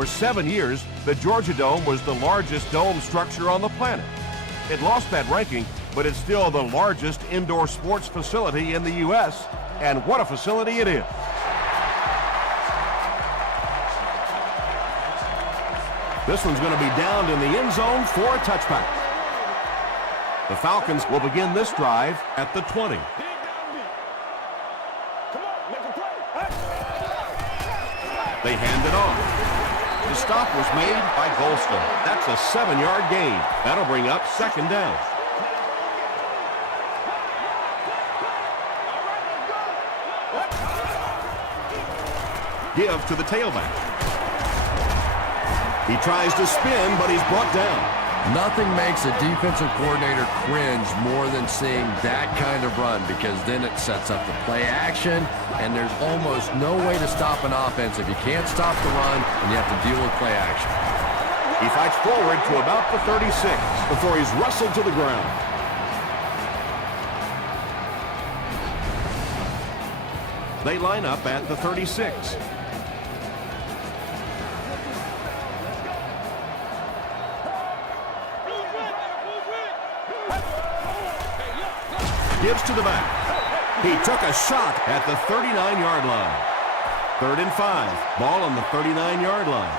For 7 years, the Georgia Dome was the largest dome structure on the planet. It lost that ranking, but it's still the largest indoor sports facility in the U.S., and what a facility it is. This one's going to be downed in the end zone for a touchback. The Falcons will begin this drive at the 20. They hand it off. The stop was made by Golston. That's a 7-yard gain. That'll bring up second down. Give to the tailback. He tries to spin, but he's brought down. Nothing makes a defensive coordinator cringe more than seeing that kind of run, because then it sets up the play action, and there's almost no way to stop an offense if you can't stop the run and you have to deal with play action. He fights forward to about the 36 before he's wrestled to the ground. They line up at the 36. Gives to the back. He took a shot at the 39-yard line. 3rd and 5. Ball on the 39-yard line.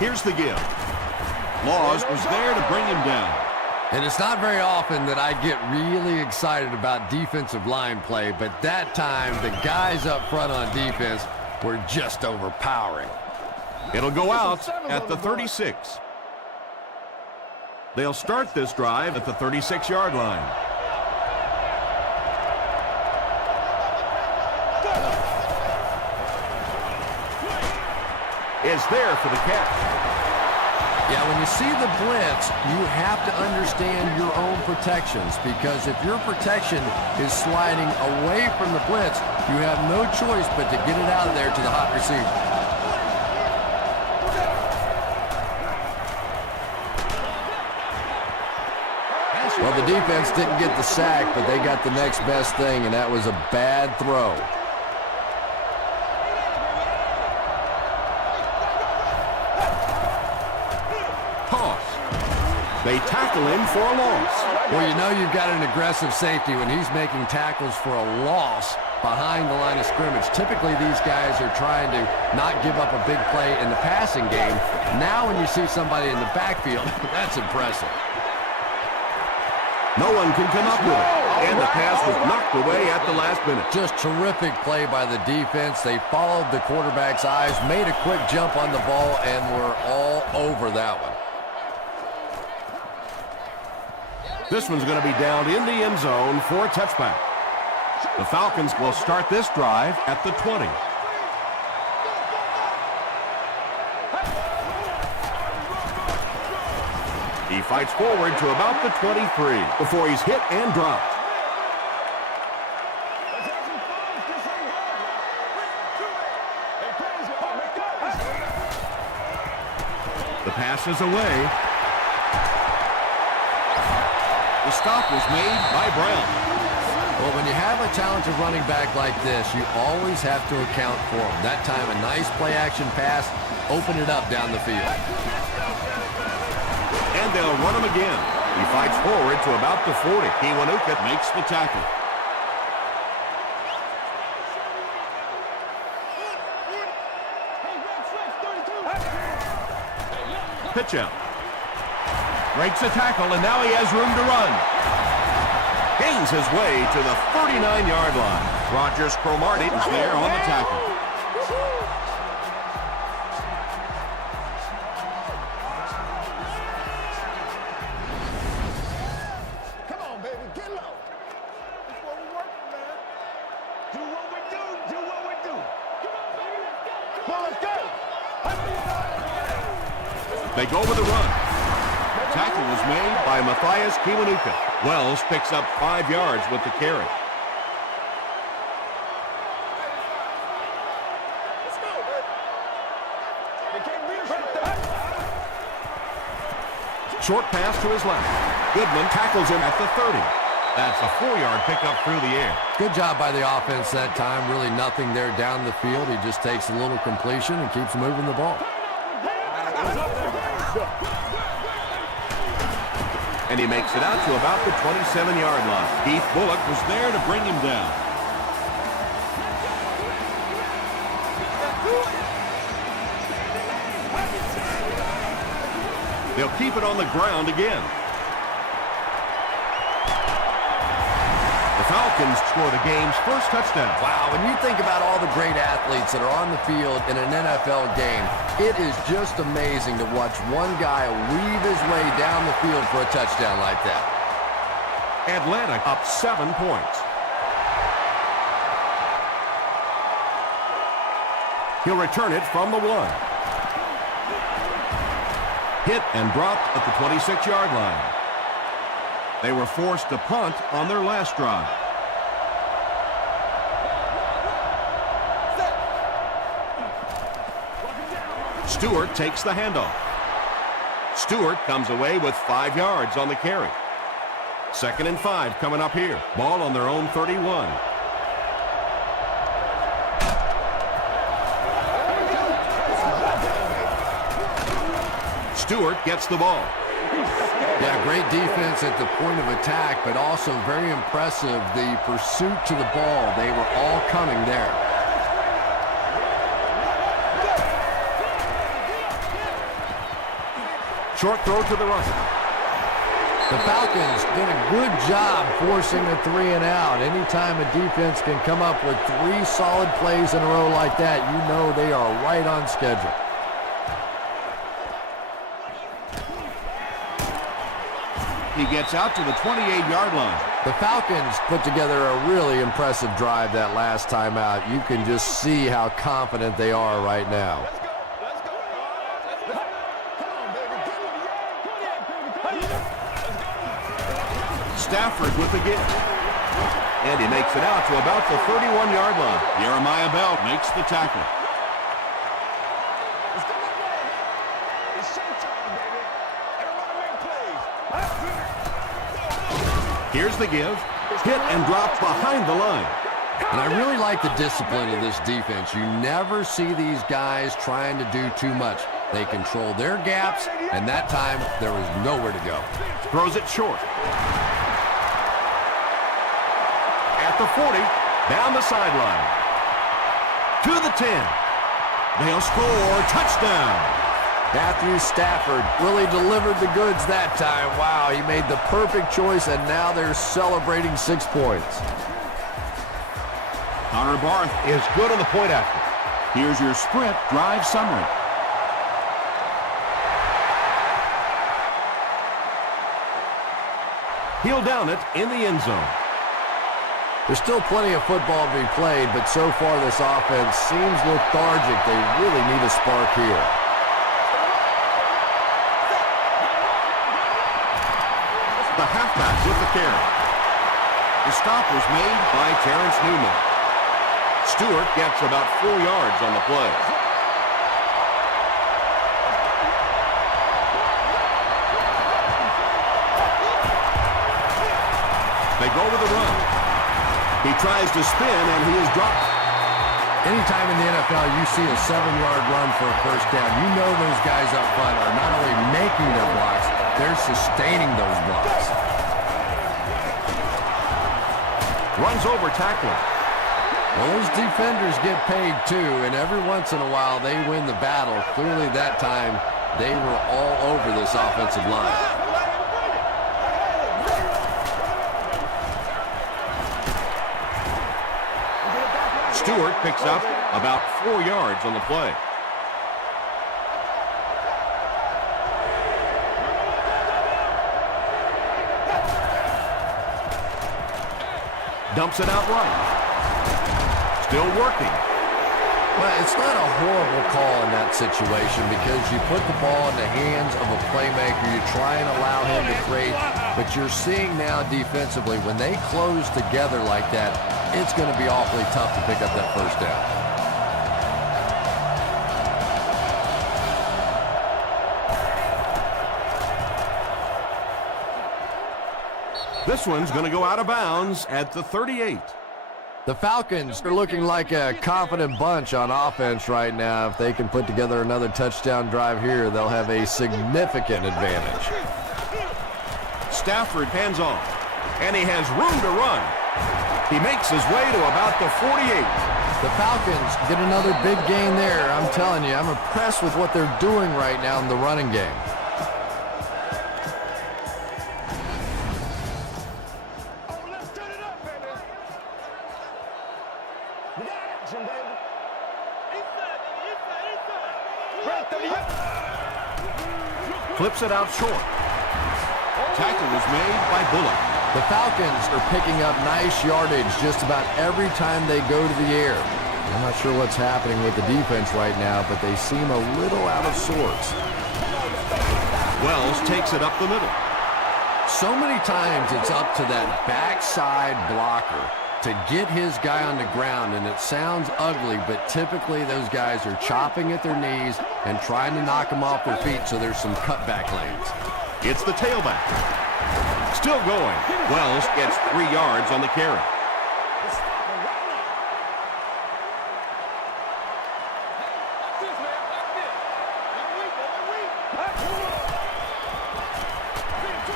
Here's the give. Laws was there to bring him down. And it's not very often that I get really excited about defensive line play, but that time the guys up front on defense were just overpowering. It'll go out at the 36. They'll start this drive at the 36-yard line. Is there for the catch. Yeah, when you see the blitz, you have to understand your own protections, because if your protection is sliding away from the blitz, you have no choice but to get it out of there to the hot receiver. Well, the defense didn't get the sack, but they got the next best thing, and that was a bad throw. Toss. They tackle him for a loss. Well, you know you've got an aggressive safety when he's making tackles for a loss behind the line of scrimmage. Typically, these guys are trying to not give up a big play in the passing game. Now when you see somebody in the backfield, that's impressive. No one can come up with it, and the pass was knocked away at the last minute. Just terrific play by the defense. They followed the quarterback's eyes, made a quick jump on the ball, and were all over that one. This one's going to be down in the end zone for a touchback. The Falcons will start this drive at the 20. He fights forward to about the 23 before he's hit and dropped. The pass is away. The stop was made by Brown. Well, when you have a talented running back like this, you always have to account for him. That time, a nice play-action pass opened it up down the field. And they'll run him again. He fights forward to about the 40. Kiwanuka makes the tackle. Pitch out. Breaks a tackle, and now he has room to run. Gains his way to the 39-yard line. Rogers Cromartie is there on the tackle. They go with a run. Tackle was made by Matthias Kiwanuka. Wells picks up 5 yards with the carry. Short pass to his left. Goodman tackles him at the 30. That's a 4-yard pickup through the air. Good job by the offense that time. Really nothing there down the field. He just takes a little completion and keeps moving the ball. And he makes it out to about the 27-yard line. Keith Bullock was there to bring him down. They'll keep it on the ground again. The Falcons score the game's first touchdown. Wow, when you think about all the great athletes that are on the field in an NFL game, it is just amazing to watch one guy weave his way down the field for a touchdown like that. Atlanta up 7 points. He'll return it from the 1. Hit and dropped at the 26-yard line. They were forced to punt on their last drive. Stewart takes the handoff. Stewart comes away with 5 yards on the carry. 2nd and 5 coming up here. Ball on their own 31. Stewart gets the ball. Yeah, great defense at the point of attack, but also very impressive the pursuit to the ball. They were all coming there. Short throw to the right. The Falcons did a good job forcing a 3 and out. Anytime a defense can come up with 3 solid plays in a row like that, you know they are right on schedule. He gets out to the 28-yard line. The Falcons put together a really impressive drive that last time out. You can just see how confident they are right now. Stafford with the give. And he makes it out to about the 31-yard line. Jeremiah Bell makes the tackle. Here's the give. Hit and drop behind the line. And I really like the discipline of this defense. You never see these guys trying to do too much. They control their gaps, and that time there was nowhere to go. Throws it short. At the 40, down the sideline. To the 10. They'll score. Touchdown. Matthew Stafford really delivered the goods that time. Wow, he made the perfect choice, and now they're celebrating 6 points. Connor Barth is good on the point after. Here's your sprint drive summary. He'll down it in the end zone. There's still plenty of football to be played, but so far this offense seems lethargic. They really need a spark here. The halfback with the carry. The stop was made by Terrence Newman. Stewart gets about 4 yards on the play. They go with the run. He tries to spin, and he is dropped. Anytime in the NFL you see a 7-yard run for a first down, you know those guys up front are not only making their blocks, they're sustaining those blocks. Runs over tackler. Well, those defenders get paid too, and every once in a while they win the battle. Clearly that time they were all over this offensive line. Stewart picks up about 4 yards on the play. Dumps it out right. Still working. Well, it's not a horrible call in that situation because you put the ball in the hands of a playmaker. You try and allow him to create, but you're seeing now defensively when they close together like that, it's going to be awfully tough to pick up that first down. This one's going to go out of bounds at the 38. The Falcons are looking like a confident bunch on offense right now. If they can put together another touchdown drive here, they'll have a significant advantage. Stafford hands off, and he has room to run. He makes his way to about the 48. The Falcons get another big gain there. I'm telling you, I'm impressed with what they're doing right now in the running game. Flips it out short. Tackle was made by Bullock. The Falcons are picking up nice yardage just about every time they go to the air. I'm not sure what's happening with the defense right now, but they seem a little out of sorts. Wells takes it up the middle. So many times it's up to that backside blocker to get his guy on the ground, and it sounds ugly, but typically those guys are chopping at their knees and trying to knock them off their feet, so there's some cutback lanes. It's the tailback. Still going. Wells gets 3 yards on the carry.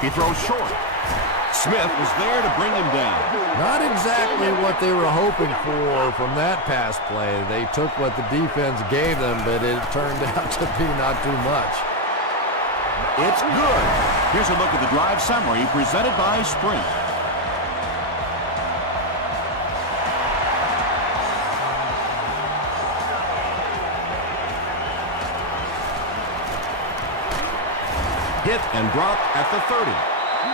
He throws short. Smith was there to bring him down. Not exactly what they were hoping for from that pass play. They took what the defense gave them, but it turned out to be not too much. It's good. Here's a look at the drive summary presented by Sprint. Hit and drop at the 30.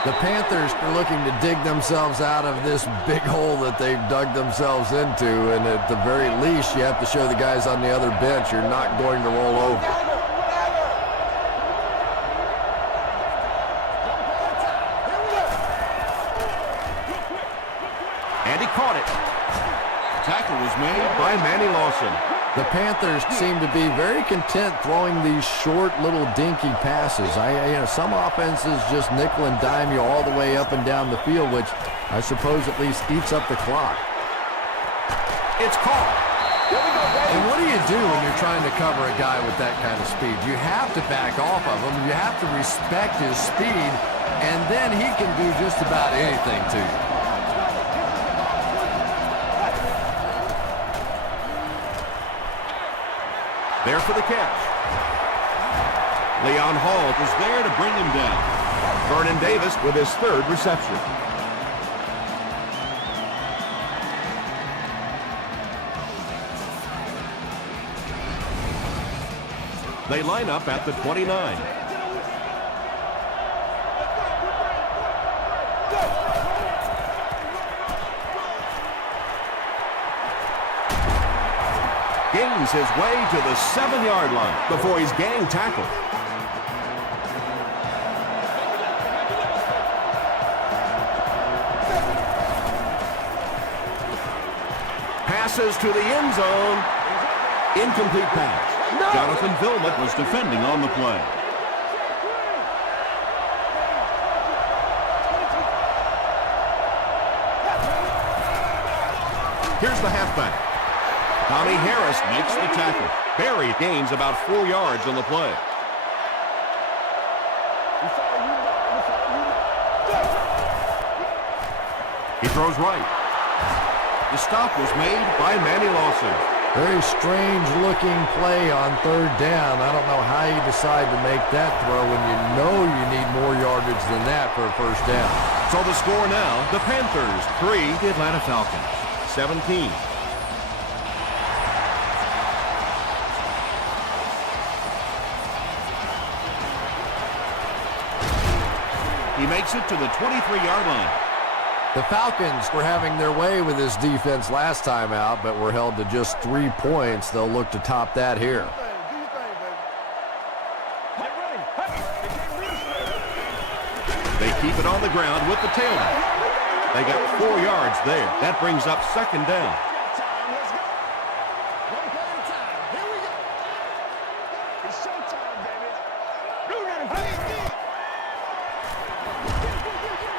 The Panthers are looking to dig themselves out of this big hole that they've dug themselves into, and at the very least, you have to show the guys on the other bench you're not going to roll over. And he caught it. Tackle was made by Manny Lawson. The Panthers seem to be very content throwing these short little dinky passes. Some offenses just nickel and dime you all the way up and down the field, which I suppose at least eats up the clock. It's caught. And what do you do when you're trying to cover a guy with that kind of speed? You have to back off of him. You have to respect his speed, and then he can do just about anything to you. There for the catch. Leon Hall was there to bring him down. Vernon Davis with his 3rd reception. They line up at the 29. Gains his way to the 7-yard line before he's gang tackled. Passes to the end zone. Incomplete pass. Jonathan Vilmot was defending on the play. Here's the halfback. Tommy Harris makes the tackle. Barry gains about 4 yards on the play. He throws right. The stop was made by Manny Lawson. Very strange-looking play on 3rd down. I don't know how you decide to make that throw when you know you need more yardage than that for a 1st down. So the score now, the Panthers 3, the Atlanta Falcons 17. He makes it to the 23-yard line. The Falcons were having their way with this defense last time out, but were held to just 3 points. They'll look to top that here. They keep it on the ground with the tailback. They got 4 yards there. That brings up 2nd down.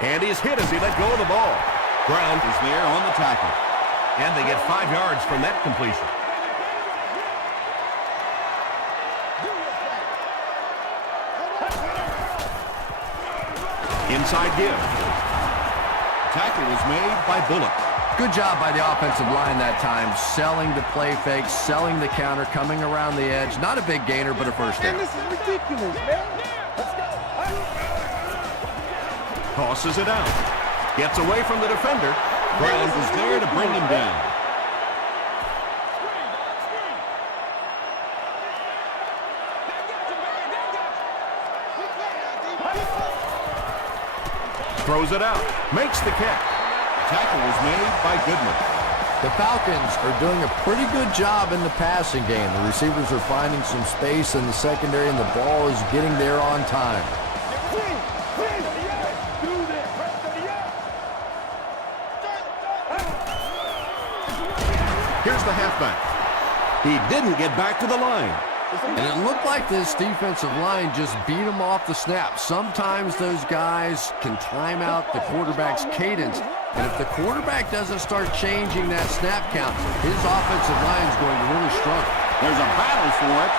And And he's hit as he let go of the ball. Brown is there on the tackle. And they get 5 yards from that completion. Inside give. Tackle was made by Bullock. Good job by the offensive line that time, selling the play fake, selling the counter, coming around the edge. Not a big gainer, but a first down. Man, this is ridiculous, man. Let's go. Tosses it out. Gets away from the defender. Brown is there to bring him down. Throws it out. Makes the catch. Tackle was made by Goodman. The Falcons are doing a pretty good job in the passing game. The receivers are finding some space in the secondary, and the ball is getting there on time. Here's the halfback. He didn't get back to the line. And it looked like this defensive line just beat him off the snap. Sometimes those guys can time out the quarterback's cadence. And if the quarterback doesn't start changing that snap count, his offensive line is going to really struggle. There's a battle for it.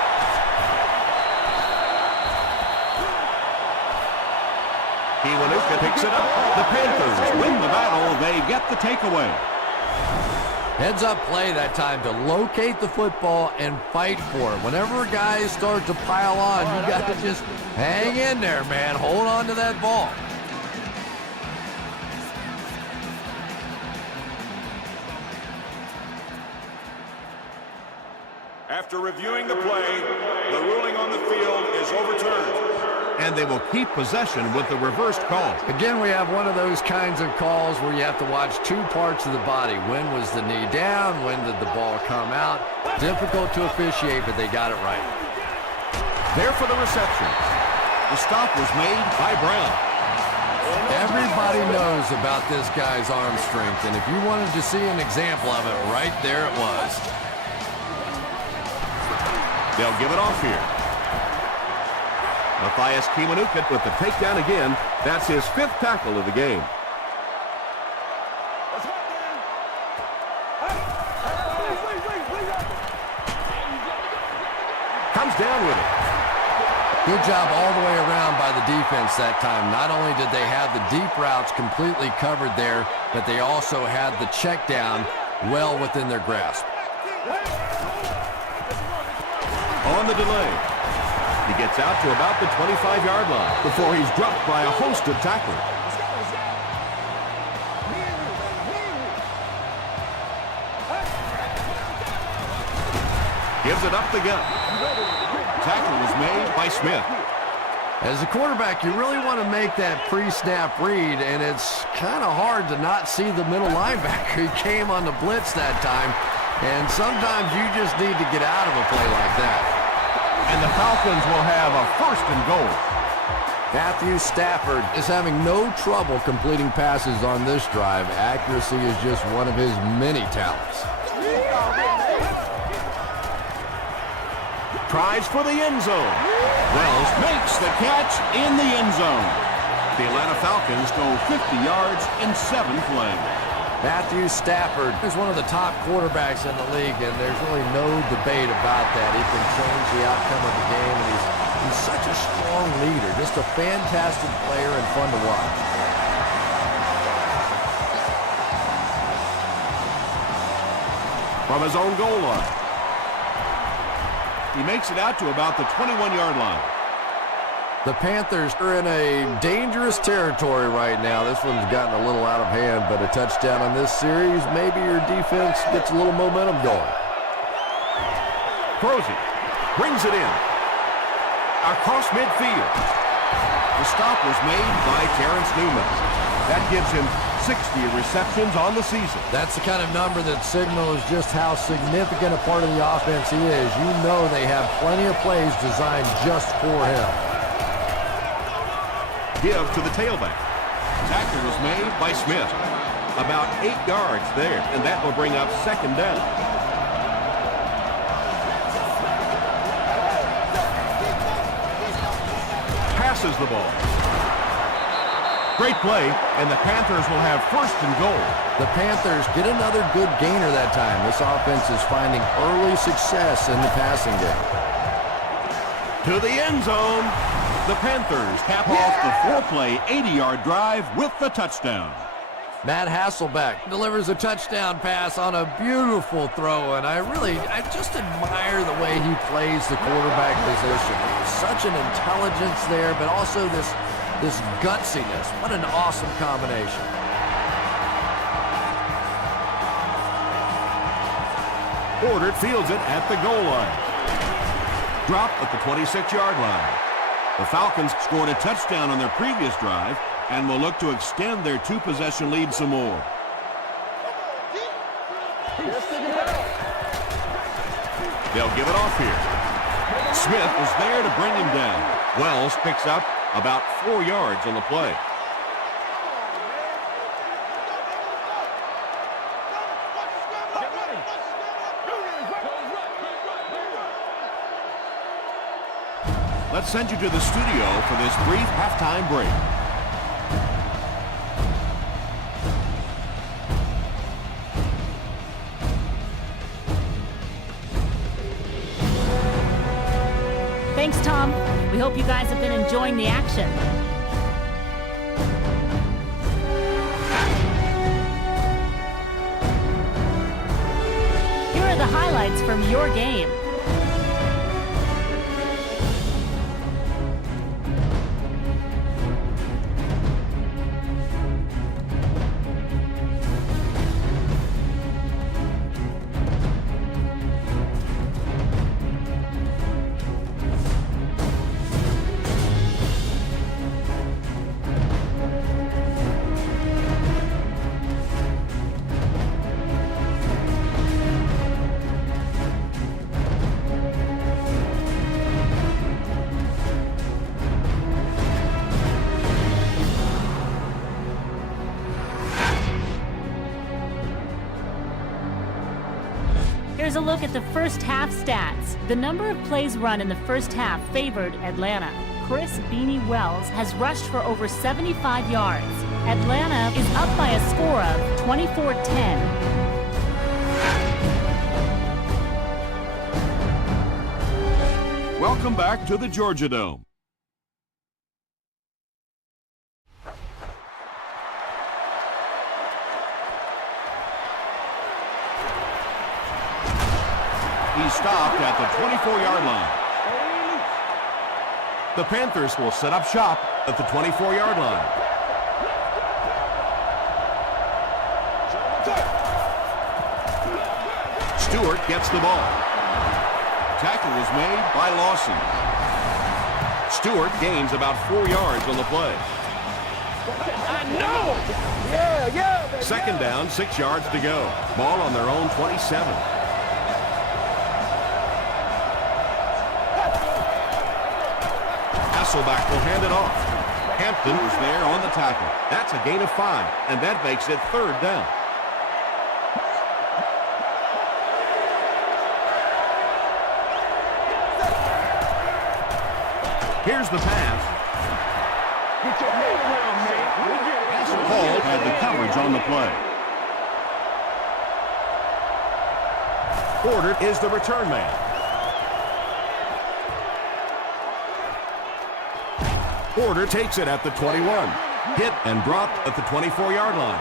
Kiwanuka picks it up. The Panthers win the battle. They get the takeaway. Heads-up play that time to locate the football and fight for it. Whenever guys start to pile on, you got to just hang in there, man. Hold on to that ball. After reviewing the play, the ruling on the field is overturned. And they will keep possession with the reversed call. Again, we have one of those kinds of calls where you have to watch two parts of the body. When was the knee down? When did the ball come out? Difficult to officiate, but they got it right. There for the reception. The stop was made by Brown. Everybody knows about this guy's arm strength, and if you wanted to see an example of it, right there it was. They'll give it off here. Matthias Kiwanuka with the takedown again. That's his 5th tackle of the game. Comes down with it. Good job all the way around by the defense that time. Not only did they have the deep routes completely covered there, but they also had the check down well within their grasp. On the delay. He gets out to about the 25-yard line before he's dropped by a host of tacklers. Gives it up the gut. Tackle was made by Smith. As a quarterback, you really want to make that pre-snap read, and it's kind of hard to not see the middle linebacker. He came on the blitz that time, and sometimes you just need to get out of a play like that. And the Falcons will have a 1st and goal. Matthew Stafford is having no trouble completing passes on this drive. Accuracy is just one of his many talents. Tries for the end zone. Wells makes the catch in the end zone. The Atlanta Falcons go 50 yards in 7 plays. Matthew Stafford is one of the top quarterbacks in the league, and there's really no debate about that. He can change the outcome of the game, and he's such a strong leader. Just a fantastic player and fun to watch. From his own goal line. He makes it out to about the 21-yard line. The Panthers are in a dangerous territory right now. This one's gotten a little out of hand, but a touchdown on this series, maybe your defense gets a little momentum going. Throws it. Brings it in. Across midfield. The stop was made by Terrence Newman. That gives him 60 receptions on the season. That's the kind of number that signals just how significant a part of the offense he is. You know they have plenty of plays designed just for him. Give to the tailback. Tackle was made by Smith. About 8 yards there, and that will bring up 2nd down. Passes the ball. Great play, and the Panthers will have first and goal. The Panthers get another good gainer that time. This offense is finding early success in the passing game. To the end zone. The Panthers cap off the 4-play, 80-yard drive with the touchdown. Matt Hasselbeck delivers a touchdown pass on a beautiful throw, and I just admire the way he plays the quarterback position. Such an intelligence there, but also this gutsiness. What an awesome combination. Porter fields it at the goal line. Drop at the 26-yard line. The Falcons scored a touchdown on their previous drive and will look to extend their two-possession lead some more. They'll give it off here. Smith is there to bring him down. Wells picks up about 4 yards on the play. Let's send you to the studio for this brief halftime break. Thanks, Tom. We hope you guys have been enjoying the action. Here are the highlights from your game. Here's a look at the first half stats. The number of plays run in the first half favored Atlanta. Chris Beanie Wells has rushed for over 75 yards. Atlanta is up by a score of 24-10. Welcome back to the Georgia Dome. He stopped at the 24-yard line. The Panthers will set up shop at the 24-yard line. Stewart gets the ball. Tackle was made by Lawson. Stewart gains about 4 yards on the play. Yeah. Second down, 6 yards to go. Ball on their own 27. Hasselbeck will hand it off. Hampton was there on the tackle. That's a gain of 5, and that makes it third down. Here's the pass. Get your head around, man. Hall had the coverage on the play. Porter is the return man. Porter takes it at the 21. Hit and dropped at the 24-yard line.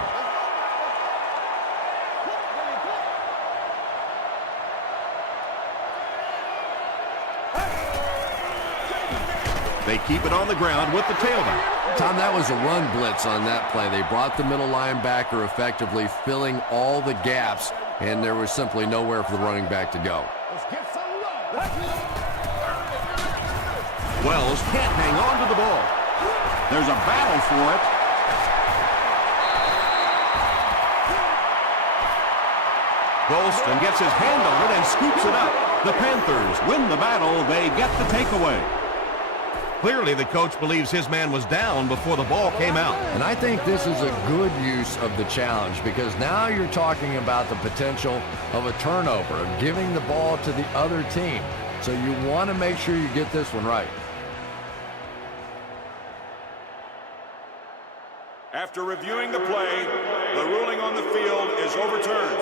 They keep it on the ground with the tailback. Tom, that was a run blitz on that play. They brought the middle linebacker effectively filling all the gaps, and there was simply nowhere for the running back to go. Wells can't hang on to the ball. There's a battle for it. Golston gets his hand on it and scoops it up. The Panthers win the battle. They get the takeaway. Clearly, the coach believes his man was down before the ball came out. And I think this is a good use of the challenge, because now you're talking about the potential of a turnover, of giving the ball to the other team. So you want to make sure you get this one right. After reviewing the play, the ruling on the field is overturned.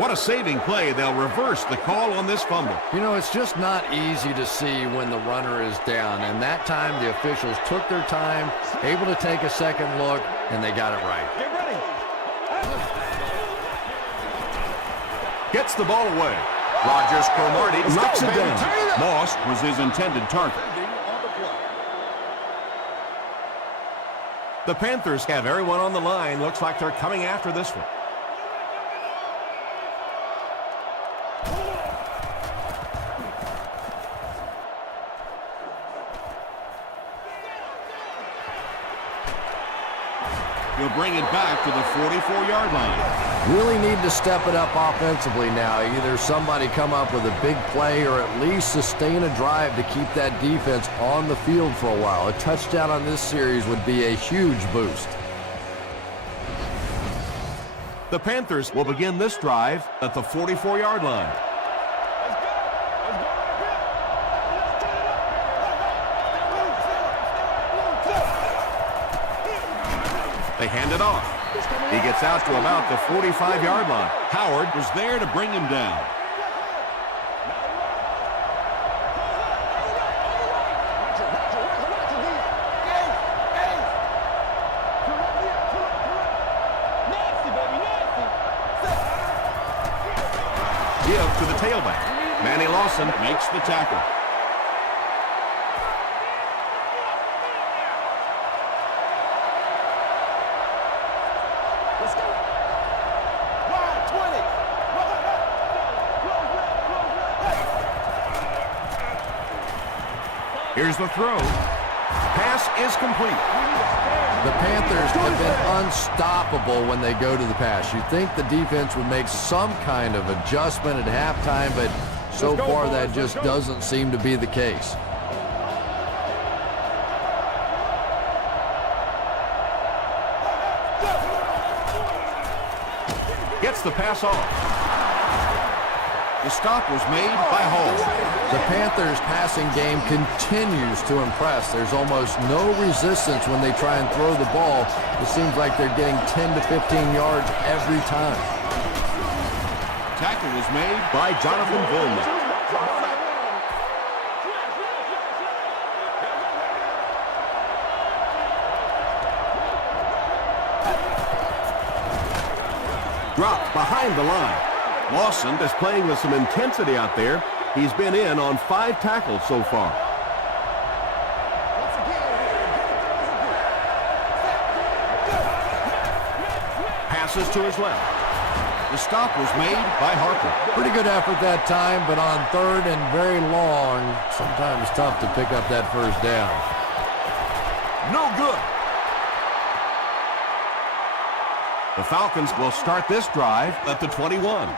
What a saving play. They'll reverse the call on this fumble. You know, it's just not easy to see when the runner is down, and that time the officials took their time, able to take a second look, and they got it right. Get ready. Gets the ball away. Rogers Cromartie knocks it down. Moss was his intended target. The Panthers have everyone on the line. Looks like they're coming after this one. He'll bring it back to the 44-yard line. Really need to step it up offensively now. Either somebody come up with a big play or at least sustain a drive to keep that defense on the field for a while. A touchdown on this series would be a huge boost. The Panthers will begin this drive at the 44-yard line. They hand it off. He gets out to about the 45-yard line. Howard was there to bring him down. Give to the tailback. Manny Lawson makes the tackle. Here's the throw. Pass is complete. The Panthers have been unstoppable when they go to the pass. You'd think the defense would make some kind of adjustment at halftime, but so far that just doesn't seem to be the case. Gets the pass off. The stop was made by Hall. The Panthers' passing game continues to impress. There's almost no resistance when they try and throw the ball. It seems like they're getting 10 to 15 yards every time. Tackle was made by Jonathan Volman. Dropped behind the line. Lawson is playing with some intensity out there. He's been in on 5 tackles so far. Passes to his left. The stop was made by Harper. Pretty good effort that time, but on third and very long, sometimes tough to pick up that first down. No good. The Falcons will start this drive at the 21.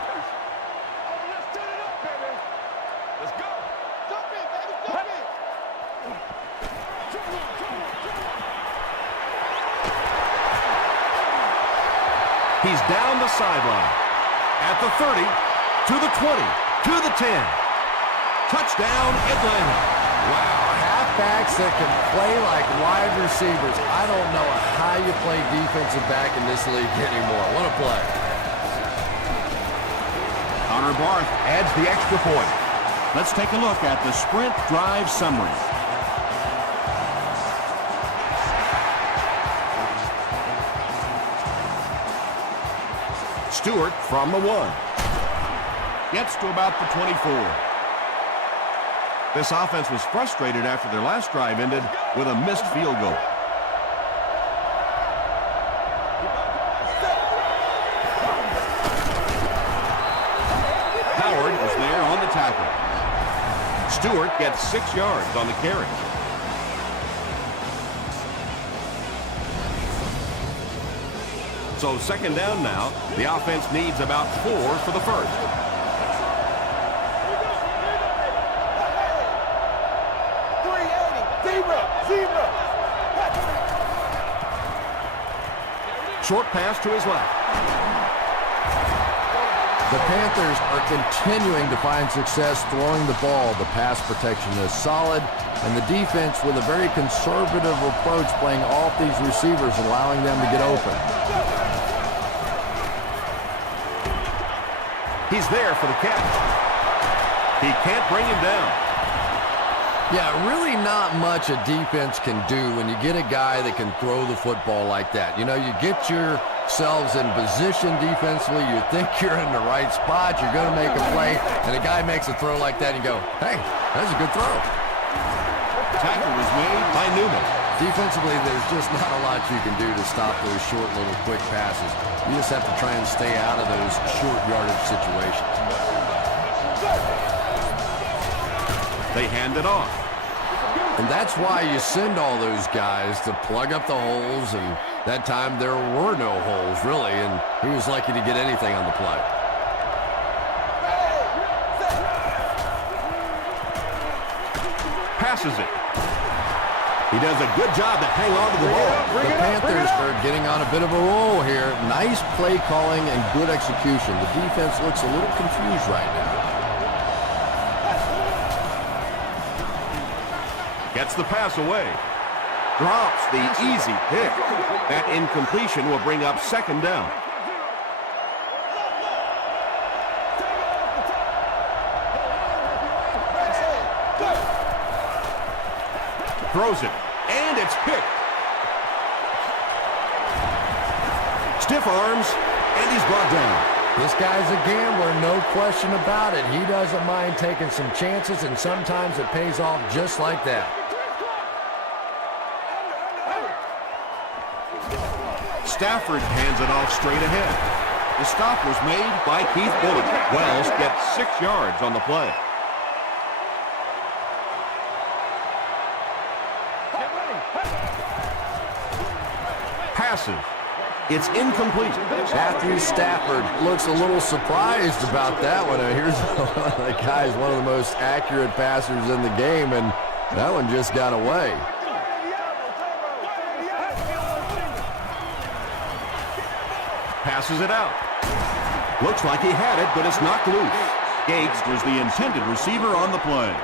He's down the sideline. At the 30, to the 20, to the 10. Touchdown, Atlanta. Wow, halfbacks that can play like wide receivers. I don't know how you play defensive back in this league anymore. What a play. Connor Barth adds the extra point. Let's take a look at the sprint drive summary. Stewart from the 1. Gets to about the 24. This offense was frustrated after their last drive ended with a missed field goal. Howard was there on the tackle. Stewart gets 6 yards on the carry. So second down now. The offense needs about 4 for the first. Short pass to his left. The Panthers are continuing to find success throwing the ball. The pass protection is solid, and the defense with a very conservative approach playing off these receivers, allowing them to get open. He's there for the catch. He can't bring him down. Yeah, really not much a defense can do when you get a guy that can throw the football like that. You know, you get yourselves in position defensively, you think you're in the right spot, you're going to make a play, and a guy makes a throw like that, and you go, hey, that's a good throw. Tackle was made by Newman. Defensively, there's just not a lot you can do to stop those short little quick passes. You just have to try and stay out of those short yardage situations. They hand it off. And that's why you send all those guys to plug up the holes, and that time there were no holes, really, and he was lucky to get anything on the play. Passes it. He does a good job to hang on to the ball. The Panthers are getting on a bit of a roll here. Nice play calling and good execution. The defense looks a little confused right now. Gets the pass away. Drops the easy pick. That incompletion will bring up second down. Throws it, and it's picked. Stiff arms, and he's brought down. This guy's a gambler, no question about it. He doesn't mind taking some chances, and sometimes it pays off just like that. Stafford hands it off straight ahead. The stop was made by Keith Bullock. Wells gets 6 yards on the play. Passes. It's incomplete. Matthew Stafford looks a little surprised about that one. Here's the guy's one of the most accurate passers in the game, and that one just got away. Passes it out. Looks like he had it, but it's knocked loose. Gates was the intended receiver on the play.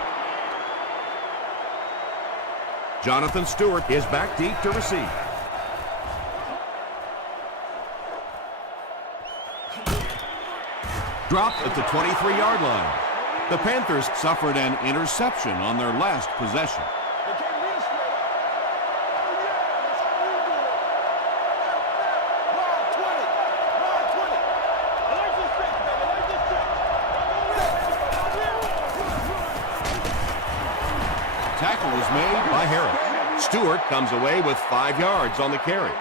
Jonathan Stewart is back deep to receive. Dropped at the 23-yard line. The Panthers suffered an interception on their last possession. Tackle is made by Harris. Stewart comes away with 5 yards on the carry.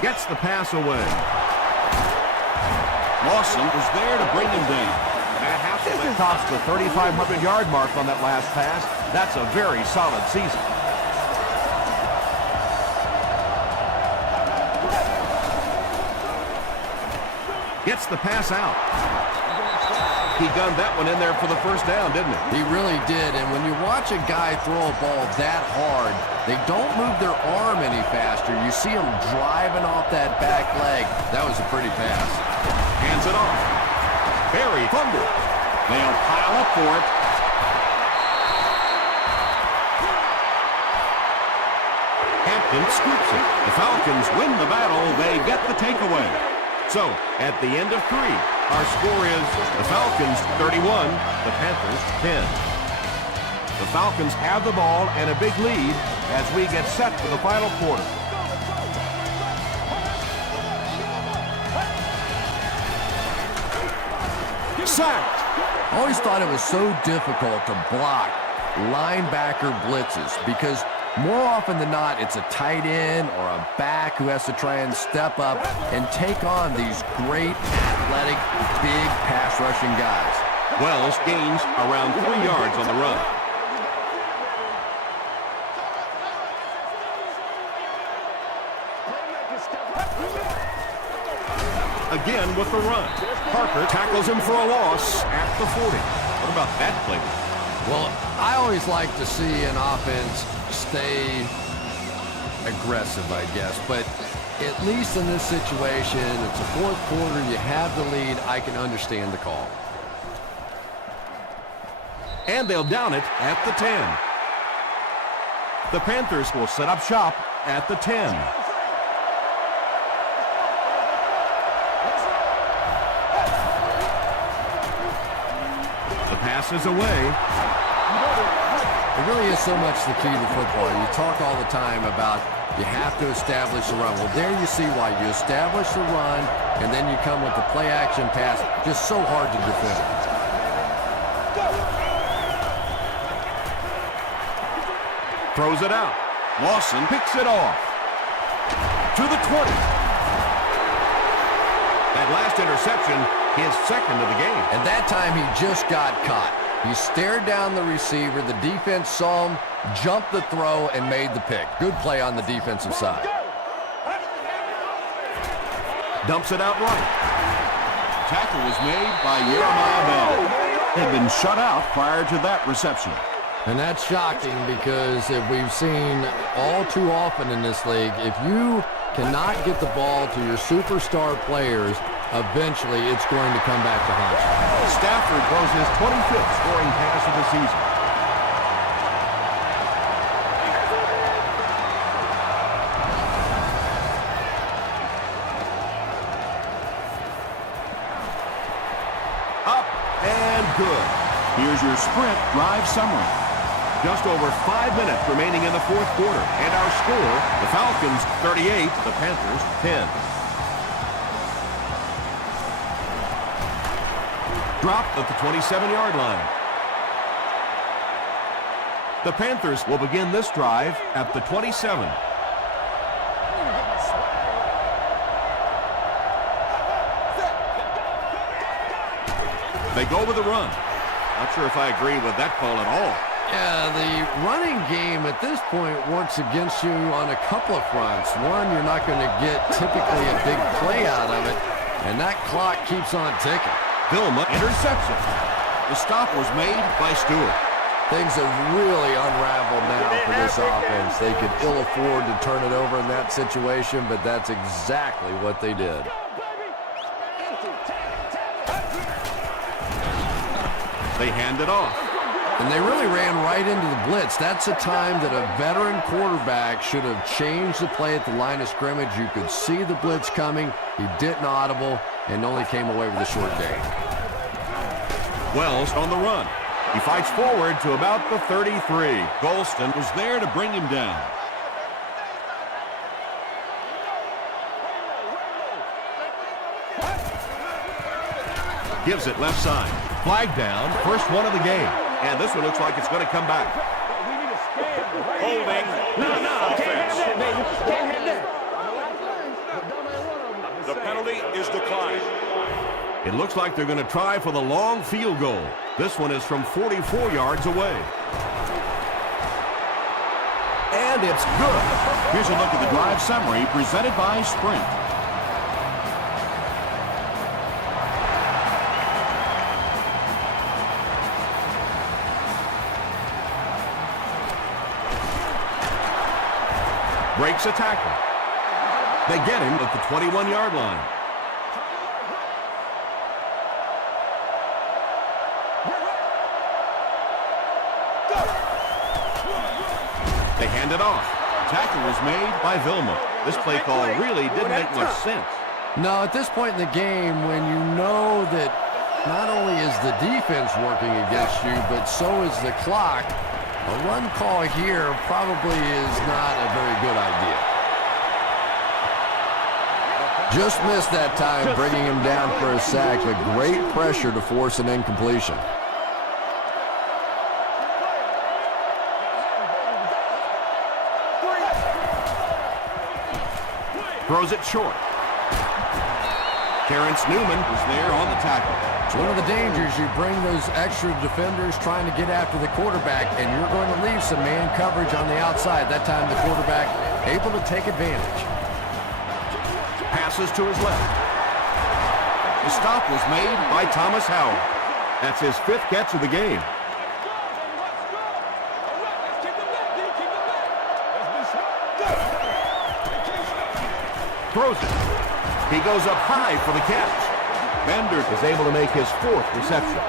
Gets the pass away. Lawson was there to bring him down. And Hasselbeck tops the 3,500-yard mark on that last pass. That's a very solid season. Gets the pass out. He gunned that one in there for the first down, didn't he? He really did, and when you watch a guy throw a ball that hard, they don't move their arm any faster. You see him driving off that back leg. That was a pretty pass. Hands it off. Barry fumbled. They'll pile up for it. Hampton scoops it. The Falcons win the battle. They get the takeaway. So, at the end of 3, our score is the Falcons 31, the Panthers 10. The Falcons have the ball and a big lead as we get set for the final quarter. Sacked. I always thought it was so difficult to block linebacker blitzes because more often than not, it's a tight end or a back who has to try and step up and take on these great, athletic, big pass-rushing guys. Wells gains around 3 yards on the run. Again with the run. Parker tackles him for a loss at the 40. What about that play? Well, I always like to see an offense stay aggressive, I guess. But at least in this situation, it's the fourth quarter, you have the lead. I can understand the call. And they'll down it at the 10. The Panthers will set up shop at the 10. The pass is away. It really is so much the key to football. You talk all the time about you have to establish the run. Well, there you see why. You establish the run, and then you come with the play-action pass. Just so hard to defend. Throws it out. Lawson picks it off. To the 20. That last interception, his second of the game. And that time he just got caught. He stared down the receiver. The defense saw him, jumped the throw, and made the pick. Good play on the defensive side. Dumps it out right. Tackle was made by Jeremiah Bell. Had been shut out prior to that reception. And that's shocking because if we've seen all too often in this league, if you cannot get the ball to your superstar players, eventually it's going to come back to haunt you. Stafford throws his 25th scoring pass of the season. Up and good. Here's your sprint drive summary. Just over 5 minutes remaining in the fourth quarter. And our score, the Falcons 38, the Panthers 10. Dropped at the 27-yard line. The Panthers will begin this drive at the 27. They go with the run. Not sure if I agree with that call at all. Yeah, the running game at this point works against you on a couple of fronts. One, you're not going to get typically a big play out of it, and that clock keeps on ticking. Vilma intercepts it. The stop was made by Stewart. Things have really unraveled now for this offense. They could ill afford to turn it over in that situation, but that's exactly what they did. They hand it off. And they really ran right into the blitz. That's a time that a veteran quarterback should have changed the play at the line of scrimmage. You could see the blitz coming. He didn't audible and only came away with a short gain. Wells on the run. He fights forward to about the 33. Golston was there to bring him down. Gives it left side. Flag down, first one of the game. And this one looks like it's going to come back. Holding. No, can't have that, baby. Can't have that. The penalty is declined. It looks like they're going to try for the long field goal. This one is from 44 yards away. And it's good. Here's a look at the drive summary presented by Sprint. Breaks a tackle. They get him at the 21-yard line. They hand it off. Tackle was made by Vilma. This play call really didn't make much sense. No, at this point in the game, when you know that not only is the defense working against you, but so is the clock, a run call here probably is not a very good idea. Just missed that time, bringing him down for a sack, but great pressure to force an incompletion. Throws it short. Terrence Newman was there on the tackle. It's one of the dangers. You bring those extra defenders trying to get after the quarterback, and you're going to leave some man coverage on the outside. That time the quarterback able to take advantage. Passes to his left. The stop was made by Thomas Howard. That's his 5th catch of the game. throws it. He goes up high for the catch. Bender is able to make his 4th reception.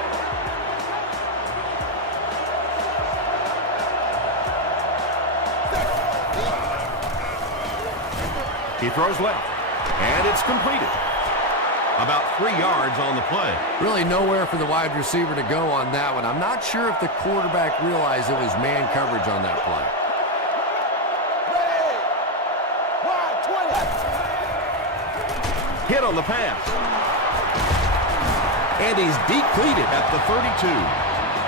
He throws left, and it's completed. About 3 yards on the play. Really nowhere for the wide receiver to go on that one. I'm not sure if the quarterback realized it was man coverage on that play. Hit on the pass. And he's depleted at the 32.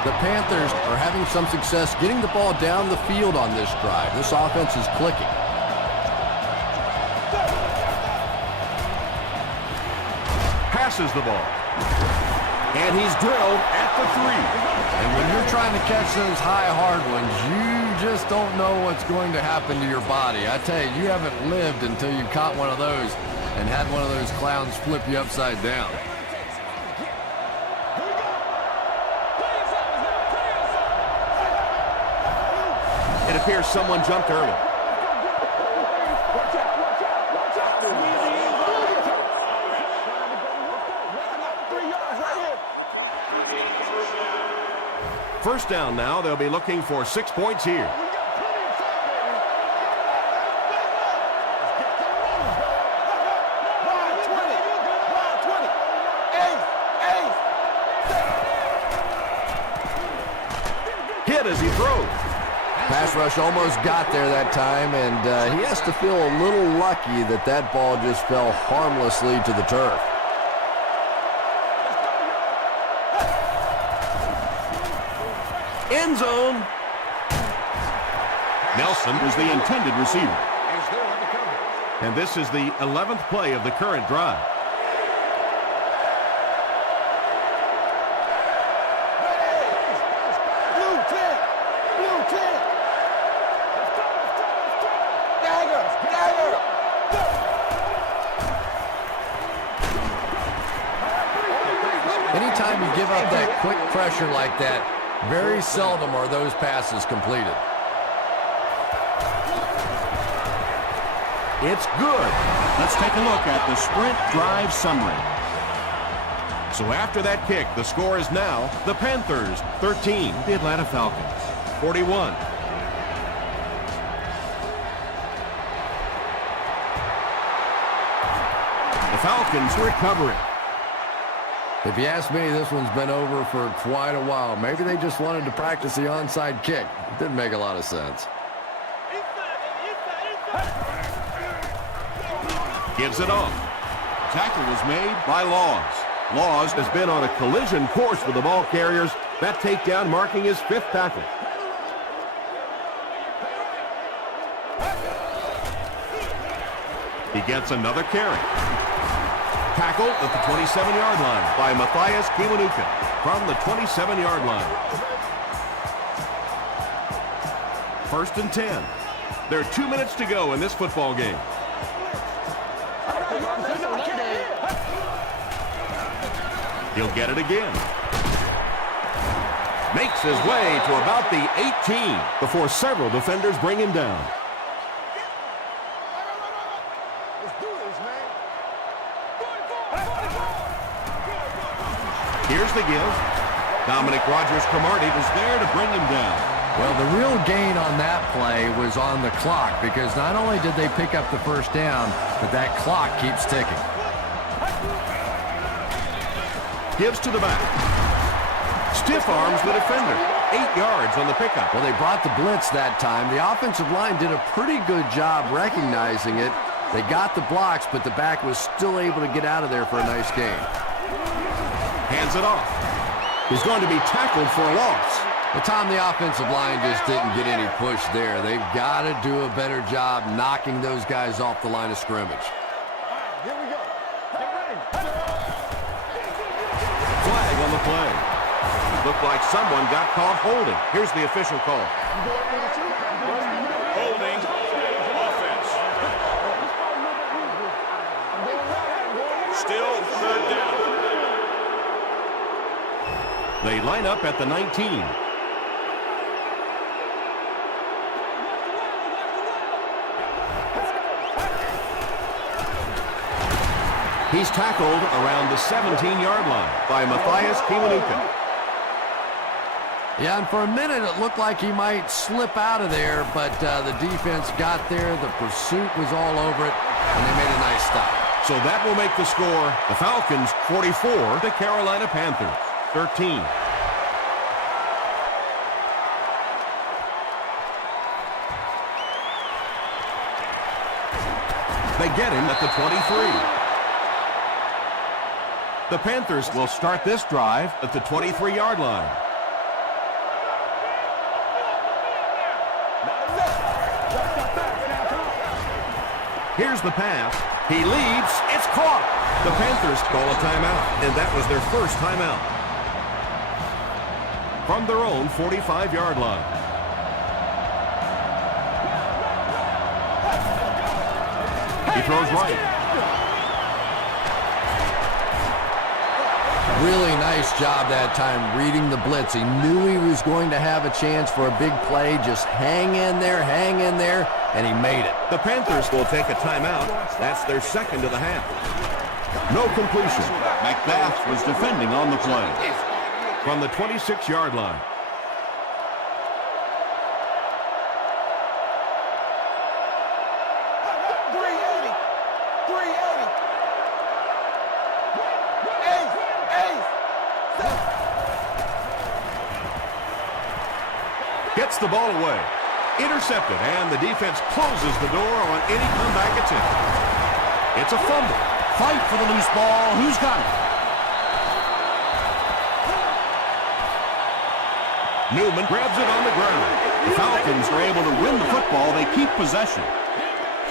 The Panthers are having some success getting the ball down the field on this drive. This offense is clicking. Passes the ball. And he's drilled at the 3. And when you're trying to catch those high, hard ones, you just don't know what's going to happen to your body. I tell you, you haven't lived until you caught one of those and had one of those clowns flip you upside down. It appears someone jumped early. First down now. They'll be looking for 6 points here. Hit as he throws. Pass rush almost got there that time, and he has to feel a little lucky that that ball just fell harmlessly to the turf. End zone. Nelson was the intended receiver. And this is the 11th play of the current drive. Anytime you give up that quick pressure like that, very seldom are those passes completed. It's good. Let's take a look at the sprint drive summary. So after that kick, the score is now the Panthers 13, the Atlanta Falcons 41. The Falcons recovering. If you ask me, this one's been over for quite a while. Maybe they just wanted to practice the onside kick. It didn't make a lot of sense. Gives it off. Tackle was made by Laws. Laws has been on a collision course with the ball carriers. That takedown marking his 5th tackle. He gets another carry. Tackle at the 27-yard line by Matthias Kiwanuka from the 27-yard line. 1st and 10. There are 2 minutes to go in this football game. He'll get it again. Makes his way to about the 18 before several defenders bring him down. Here's the give. Dominic Rodgers-Cromartie was there to bring him down. Well, the real gain on that play was on the clock, because not only did they pick up the first down, but that clock keeps ticking. Gives to the back. Stiff arms the defender. 8 yards on the pickup. Well, they brought the blitz that time. The offensive line did a pretty good job recognizing it. They got the blocks, but the back was still able to get out of there for a nice gain. Hands it off. He's going to be tackled for a loss. Well, Tom, the offensive line just didn't get any push there. They've got to do a better job knocking those guys off the line of scrimmage. Here we go. Get ready. Flag on the play. Looked like someone got caught holding. Here's the official call. Holding offense. Still 3rd down. They line up at the 19. He's tackled around the 17-yard line by Matthias Kiwanuka. Yeah, and for a minute it looked like he might slip out of there, but the defense got there. The pursuit was all over it, and they made a nice stop. So that will make the score the Falcons 44, the Carolina Panthers 13. They get him at the 23. The Panthers will start this drive at the 23-yard line. Here's the pass. He leaps. It's caught. The Panthers call a timeout, and that was their first timeout. From their own 45-yard line. He throws right. Really nice job that time reading the blitz. He knew he was going to have a chance for a big play. Just hang in there, and he made it. The Panthers will take a timeout. That's their second of the half. No completion. McBath was defending on the play. From the 26-yard line. Gets the ball away. Intercepted, and the defense closes the door on any comeback attempt. It's a fumble. Fight for the loose ball. Who's got it? Newman grabs it on the ground. The Falcons are able to win the football. They keep possession.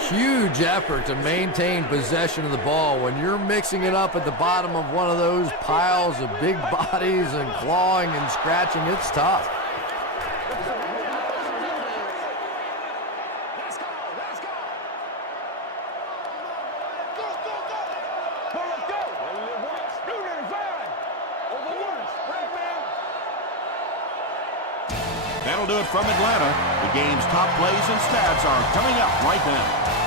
Huge effort to maintain possession of the ball. When you're mixing it up at the bottom of one of those piles of big bodies and clawing and scratching, it's tough. That'll do it from Atlanta. The game's top plays and stats are coming up right now.